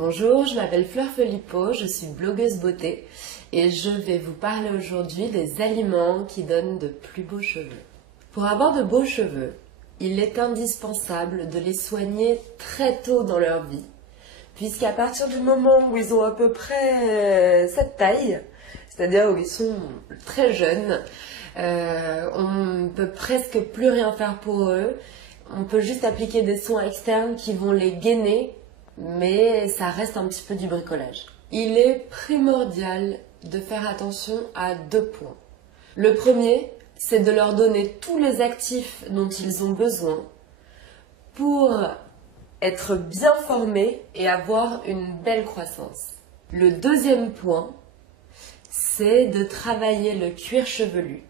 Bonjour, je m'appelle Fleur Philippot, je suis blogueuse beauté et je vais vous parler aujourd'hui des aliments qui donnent de plus beaux cheveux. Pour avoir de beaux cheveux, il est indispensable de les soigner très tôt dans leur vie, puisqu'à partir du moment où ils ont à peu près cette taille, c'est-à-dire où ils sont très jeunes, on ne peut presque plus rien faire pour eux. On peut juste appliquer des soins externes qui vont les gainer, mais ça reste un petit peu du bricolage. Il est primordial de faire attention à 2 points. Le premier, c'est de leur donner tous les actifs dont ils ont besoin pour être bien formés et avoir une belle croissance. Le deuxième point, c'est de travailler le cuir chevelu,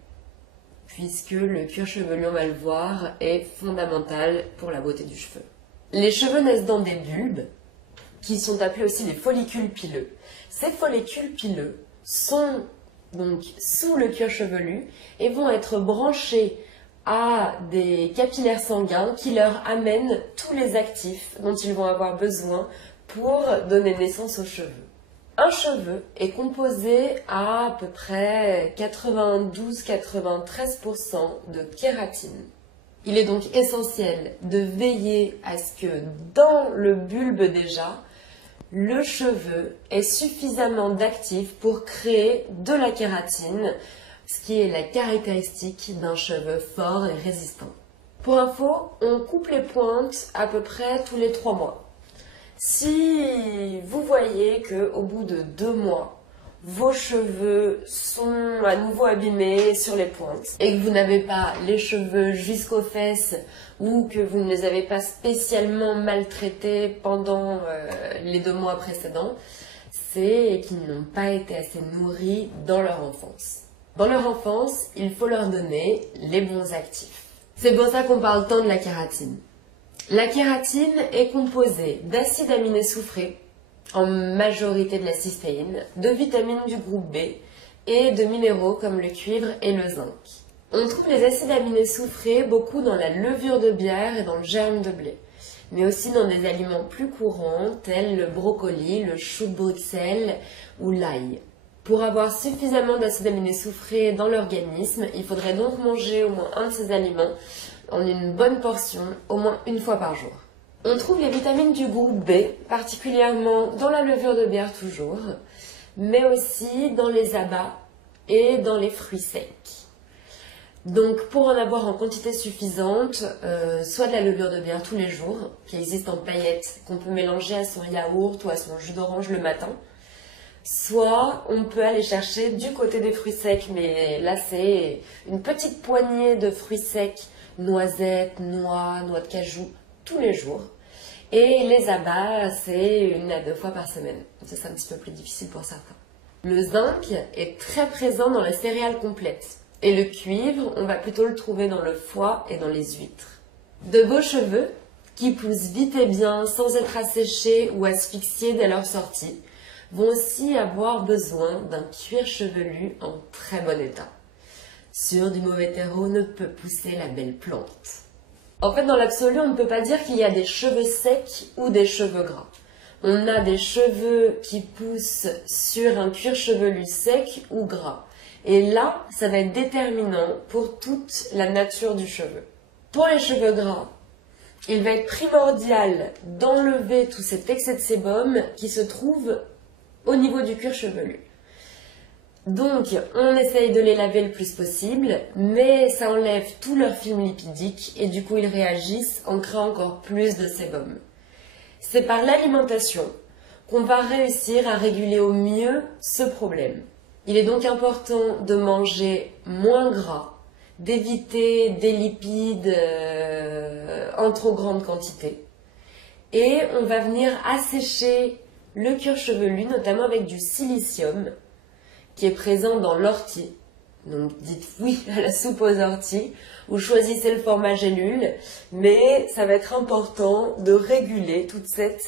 puisque le cuir chevelu, on va le voir, est fondamental pour la beauté du cheveu. Les cheveux naissent dans des bulbes, qui sont appelés aussi les follicules pileux. Ces follicules pileux sont donc sous le cuir chevelu et vont être branchés à des capillaires sanguins qui leur amènent tous les actifs dont ils vont avoir besoin pour donner naissance aux cheveux. Un cheveu est composé à peu près 92-93% de kératine. Il est donc essentiel de veiller à ce que dans le bulbe déjà, le cheveu ait suffisamment d'actifs pour créer de la kératine, ce qui est la caractéristique d'un cheveu fort et résistant. Pour info, on coupe les pointes à peu près tous les 3 mois. Si vous voyez qu'au bout de 2 mois, vos cheveux sont à nouveau abîmés sur les pointes et que vous n'avez pas les cheveux jusqu'aux fesses ou que vous ne les avez pas spécialement maltraités pendant les 2 mois précédents, c'est qu'ils n'ont pas été assez nourris dans leur enfance. Dans leur enfance, il faut leur donner les bons actifs. C'est pour ça qu'on parle tant de la kératine. La kératine est composée d'acides aminés soufrés, en majorité de la cystéine, de vitamines du groupe B et de minéraux comme le cuivre et le zinc. On trouve les acides aminés soufrés beaucoup dans la levure de bière et dans le germe de blé, mais aussi dans des aliments plus courants tels le brocoli, le chou de Bruxelles ou l'ail. Pour avoir suffisamment d'acides aminés soufrés dans l'organisme, il faudrait donc manger au moins un de ces aliments en une bonne portion, au moins 1 fois par jour. On trouve les vitamines du groupe B, particulièrement dans la levure de bière toujours, mais aussi dans les abats et dans les fruits secs. Donc pour en avoir en quantité suffisante, soit de la levure de bière tous les jours, qui existe en paillettes, qu'on peut mélanger à son yaourt ou à son jus d'orange le matin, soit on peut aller chercher du côté des fruits secs, mais là c'est une petite poignée de fruits secs, noisettes, noix de cajou, tous les jours. Et les abats, c'est 1 à 2 fois par semaine. C'est un petit peu plus difficile pour certains. Le zinc est très présent dans les céréales complètes. Et le cuivre, on va plutôt le trouver dans le foie et dans les huîtres. De beaux cheveux, qui poussent vite et bien sans être asséchés ou asphyxiés dès leur sortie, vont aussi avoir besoin d'un cuir chevelu en très bon état. Sur du mauvais terreau ne peut pousser la belle plante. En fait, dans l'absolu, on ne peut pas dire qu'il y a des cheveux secs ou des cheveux gras. On a des cheveux qui poussent sur un cuir chevelu sec ou gras. Et là, ça va être déterminant pour toute la nature du cheveu. Pour les cheveux gras, il va être primordial d'enlever tout cet excès de sébum qui se trouve au niveau du cuir chevelu. Donc, on essaye de les laver le plus possible, mais ça enlève tout leur film lipidique et du coup, ils réagissent en créant encore plus de sébum. C'est par l'alimentation qu'on va réussir à réguler au mieux ce problème. Il est donc important de manger moins gras, d'éviter des lipides en trop grande quantité. Et on va venir assécher le cuir chevelu, notamment avec du silicium, qui est présent dans l'ortie. Donc dites oui à la soupe aux orties, ou choisissez le format gélule, mais ça va être important de réguler toute cette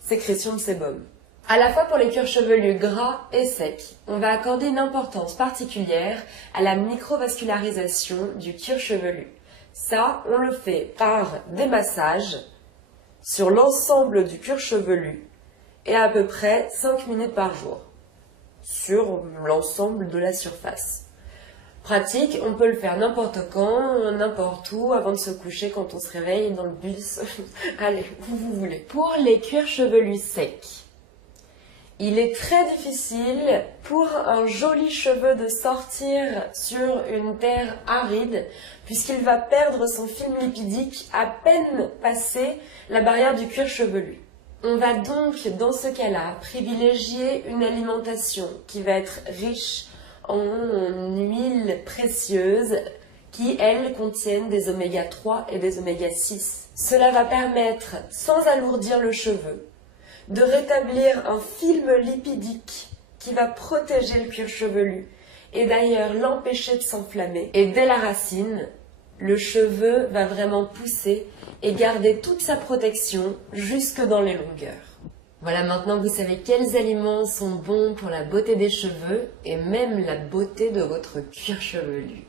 sécrétion de sébum. À la fois pour les cuirs chevelus gras et secs, on va accorder une importance particulière à la microvascularisation du cuir chevelu. Ça, on le fait par des massages sur l'ensemble du cuir chevelu et à peu près 5 minutes par jour sur l'ensemble de la surface. Pratique, on peut le faire n'importe quand, n'importe où, avant de se coucher, quand on se réveille, dans le bus, allez, où vous voulez. Pour les cuirs chevelus secs, il est très difficile pour un joli cheveu de sortir sur une terre aride, puisqu'il va perdre son film lipidique à peine passé la barrière du cuir chevelu. On va donc, dans ce cas-là, privilégier une alimentation qui va être riche en huiles précieuses qui, elles, contiennent des oméga 3 et des oméga 6. Cela va permettre, sans alourdir le cheveu, de rétablir un film lipidique qui va protéger le cuir chevelu et d'ailleurs l'empêcher de s'enflammer. Et dès la racine, le cheveu va vraiment pousser et garder toute sa protection jusque dans les longueurs. Voilà, maintenant vous savez quels aliments sont bons pour la beauté des cheveux et même la beauté de votre cuir chevelu.